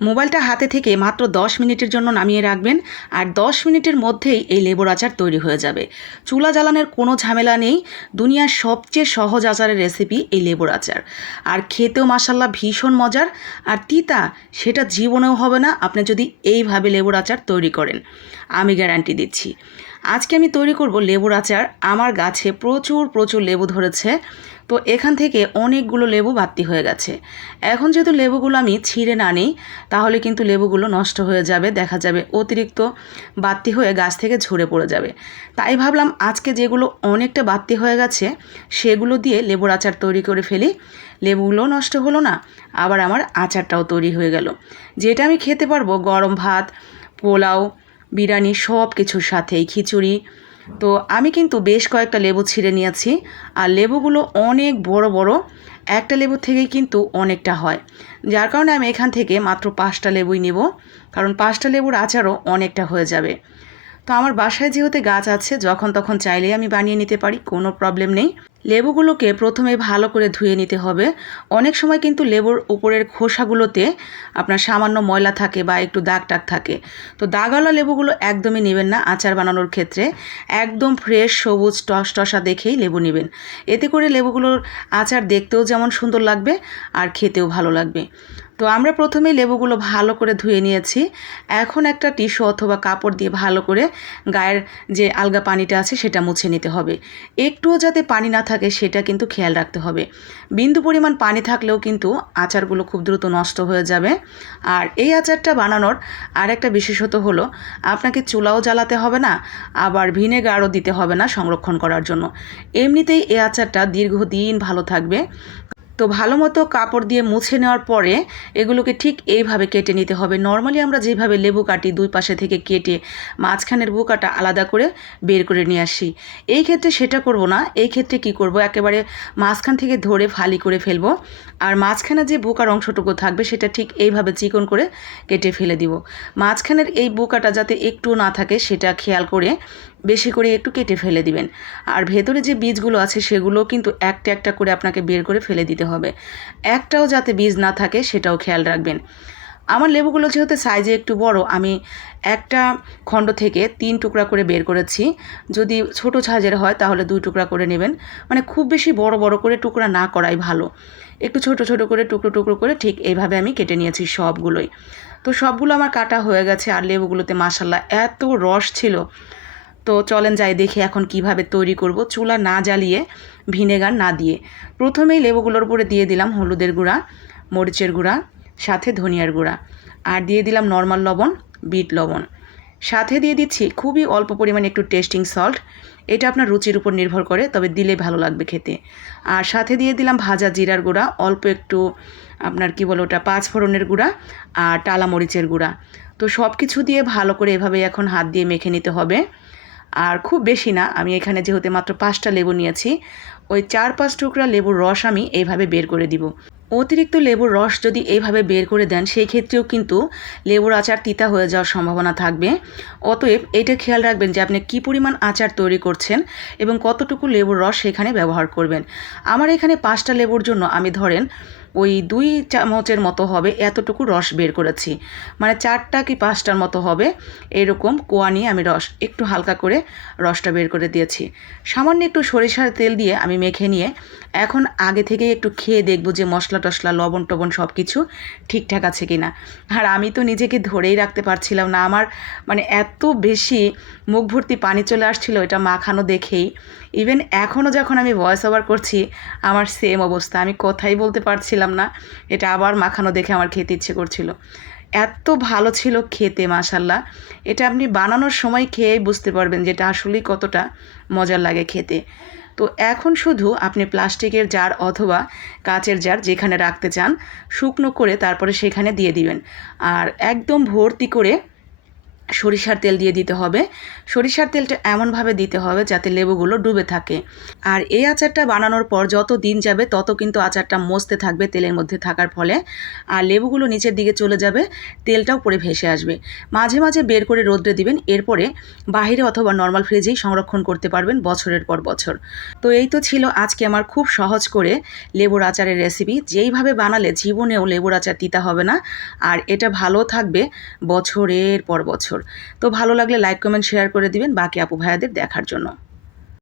মোবাইলটা হাতে থেকে মাত্র 10 মিনিটের জন্য নামিয়ে রাখবেন আর 10 মিনিটের মধ্যেই এই লেবুর আচার তৈরি হয়ে যাবে। চুলা জ্বালানোর কোনো ঝামেলা নেই। দুনিয়ার সবচেয়ে সহজ আচারের রেসিপি এই লেবুর আচার। আর খেতেও মাশাল্লাহ ভীষণ মজার। আর তিতা সেটা জীবনেও হবে না আপনি যদি এইভাবে লেবুর আচার তৈরি করেন, আমি গ্যারান্টি দিচ্ছি। আজকে আমি তৈরি করব লেবুর আচার। আমার গাছে প্রচুর লেবু ধরেছে, তো এখান থেকে অনেকগুলো লেবু বাড়তি হয়ে গেছে। এখন যেহেতু লেবুগুলো আমি ছিঁড়ে না নিই তাহলে কিন্তু লেবুগুলো নষ্ট হয়ে যাবে, দেখা যাবে অতিরিক্ত বাড়তি হয়ে গাছ থেকে ঝরে পড়ে যাবে। তাই ভাবলাম আজকে যেগুলো অনেকটা বাড়তি হয়ে গেছে সেগুলো দিয়ে লেবুর আচার তৈরি করে ফেলি। লেবুগুলো নষ্ট হলো না, আবার আমার আচারটাও তৈরি হয়ে গেল, যেটা আমি খেতে পারবো গরম ভাত, পোলাও, বিরিয়ানি সব কিছুর সাথেই, খিচুড়ি। তো আমি কিন্তু বেশ কয়েকটা লেবু ছিঁড়ে নিয়েছি। আর লেবুগুলো অনেক বড় বড়, একটা লেবু থেকেই কিন্তু অনেকটা হয়, যার কারণে আমি এখান থেকে মাত্র 5টা লেবুই নেব, কারণ 5টা লেবুর আচারও অনেকটা হয়ে যাবে। তো আমার বাসায় যেহেতু গাছ আছে, যখন তখন চাইলেই আমি বানিয়ে নিতে পারি, কোনো প্রবলেম নেই। লেবুগুলোকে প্রথমে ভালো করে ধুয়ে নিতে হবে। অনেক সময় কিন্তু লেবুর উপরের খোসাগুলোতে আপনার সামান্য ময়লা থাকে বা একটু দাগ টাগ থাকে। তো দাগওয়ালা লেবুগুলো একদমই নেবেন না আচার বানানোর ক্ষেত্রে। একদম ফ্রেশ সবুজ টসটসা দেখেই লেবু নেবেন। এতে করে লেবুগুলোর আচার দেখতেও যেমন সুন্দর লাগবে আর খেতেও ভালো লাগবে। তো আমরা প্রথমেই লেবুগুলো ভালো করে ধুয়ে নিয়েছি। এখন একটা টিস্যু অথবা কাপড় দিয়ে ভালো করে গায়ের যে আলগা পানিটা আছে সেটা মুছে নিতে হবে। একটুও যাতে পানি না থাকে সেটা কিন্তু খেয়াল রাখতে হবে। বিন্দু পরিমাণ পানি থাকলেও কিন্তু আচারগুলো খুব দ্রুত নষ্ট হয়ে যাবে। আর এই আচারটা বানানোর আরেকটা বিশেষত হলো, আপনাকে চুলাও জ্বালাতে হবে না, আবার ভিনেগারও দিতে হবে না সংরক্ষণ করার জন্য। এমনিতেই এই আচারটা দীর্ঘদিন ভালো থাকবে। তো ভালো মতো কাপড় দিয়ে মুছে নেওয়ার পরে এগুলোকে ঠিক এইভাবে কেটে নিতে হবে। নর্মালি আমরা যেভাবে লেবু কাটি, দুই পাশে থেকে কেটে মাঝখানের বোকাটা আলাদা করে বের করে নিয়ে আসি, এই ক্ষেত্রে সেটা করব না। এই ক্ষেত্রে কি করব, একেবারে মাঝখান থেকে ধরে ফালি করে ফেলবো। আর মাঝখানে যে বোকার অংশটুকু থাকবে সেটা ঠিক এইভাবে চিকন করে কেটে ফেলে দিব। মাঝখানের এই বোকাটা যাতে একটু না থাকে সেটা খেয়াল করে বেশি করে একটু কেটে ফেলে দিবেন। আর ভেতরে যে বীজগুলো আছে সেগুলোও কিন্তু একটা একটা করে আপনাকে বের করে ফেলে দিতে হবে। একটাও যাতে বীজ না থাকে সেটাও খেয়াল রাখবেন। আমার লেবুগুলো যেহেতু সাইজে একটু বড়, আমি একটা খণ্ড থেকে 3 টুকরা করে বের করেছি। যদি ছোট সাইজের হয় তাহলে 2 টুকরা করে নেবেন। মানে খুব বেশি বড় বড় করে টুকরা না করাই ভালো। একটু ছোট ছোট করে টুকরো টুকরো করে ঠিক এইভাবে আমি কেটে নিয়েছি সবগুলোই। তো সবগুলো আমার কাটা হয়ে গেছে। আর লেবুগুলোতে মাশাআল্লাহ এত রস ছিল। তো চলেন যাই দেখি এখন কিভাবে তৈরি করব, চুলা না জ্বালিয়ে, ভিনেগার না দিয়ে। প্রথমেই লেবুগুলোর উপরে দিয়ে দিলাম হলুদের গুঁড়া, মরিচের গুঁড়া, সাথে ধনিয়ার গুঁড়া, আর দিয়ে দিলাম নর্মাল লবণ, বিট লবণ। সাথে দিয়ে দিচ্ছি খুবই অল্প পরিমাণে একটু টেস্টিং সল্ট। এটা আপনার রুচির উপর নির্ভর করে, তবে দিলে ভালো লাগবে খেতে। আর সাথে দিয়ে দিলাম ভাজা জিরার গুঁড়া, অল্প একটু আপনার কি বলে ওটা, 5 ফোড়নের গুঁড়া আর টালা মরিচের গুঁড়া। তো সব কিছু দিয়ে ভালো করে এভাবে এখন হাত দিয়ে মেখে নিতে হবে। আর খুব বেশি না, আমি এখানে যেহেতু মাত্র 5টা লেবু নিয়েছি, ওই 4-5 টুকরা লেবুর রস আমি এইভাবে বের করে দিব। অতিরিক্ত লেবুর রস যদি এইভাবে বের করে দেন সেই ক্ষেত্রেও কিন্তু লেবুর আচার তিতা হয়ে যাওয়ার সম্ভাবনা থাকবে। অতএব এটা খেয়াল রাখবেন যে আপনি কী পরিমাণ আচার তৈরি করছেন এবং কতটুকু লেবুর রস সেখানে ব্যবহার করবেন। আমার এখানে 5টা লেবুর জন্য আমি ধরেন ওই 2 চামচের মতো হবে এতটুকু রস বের করেছি। মানে 4টা কি 5টার মতো হবে এরকম কোয়া নিয়ে আমি রস একটু হালকা করে রসটা বের করে দিয়েছি। সামান্য একটু সরিষার তেল দিয়ে আমি মেখে নিয়ে এখন আগে থেকে একটু খেয়ে দেখব যে মশলা টশলা লবণ টবণ সব কিছু ঠিকঠাক আছে কি না। আর আমি তো নিজেকে ধরেই রাখতে পারছিলাম না, আমার মানে এত বেশি মুখ ভর্তি পানি চলে আসছিল এটা মাখানো দেখেই। ইভেন এখনও যখন আমি ভয়েস ওভার করছি আমার সেম অবস্থা, আমি কথাই বলতে পারছিলাম না। এটা আবার মাখানো দেখে আমার খেতে ইচ্ছে করছিল। এত ভালো ছিল খেতে মাশাল্লাহ। এটা আপনি বানানোর সময় খেয়েই বুঝতে পারবেন যে এটা আসলেই কতটা মজার লাগে খেতে। তো এখন শুধু আপনি প্লাস্টিকের জার অথবা কাচের জার যেখানে রাখতে চান শুকনো করে তারপরে সেখানে দিয়ে দিবেন। আর একদম ভর্তি করে সরিষার তেল দিয়ে দিতে হবে। সরিষার তেলটা এমনভাবে দিতে হবে যাতে লেবুগুলো ডুবে থাকে। আর এই আচারটা বানানোর পর যত দিন যাবে তত কিন্তু আচারটা মজতে থাকবে তেলের মধ্যে থাকার ফলে, আর লেবুগুলো নিচের দিকে চলে যাবে, তেলটাও পরে ভেসে আসবে। মাঝে মাঝে বের করে রোদ্রে দিবেন, এরপরে বাইরে অথবা নর্মাল ফ্রিজেই সংরক্ষণ করতে পারবেন বছরের পর বছর। তো এই তো ছিল আজকে আমার খুব সহজ করে লেবুর আচারের রেসিপি, যেইভাবে বানালে জীবনেও লেবুর আচার তিতা হবে না, আর এটা ভালো থাকবে বছরের পর বছর। তো ভালো লাগলে লাইক কমেন্ট শেয়ার করে দিবেন বাকি আপু ভাইয়াদের দেখার জন্য।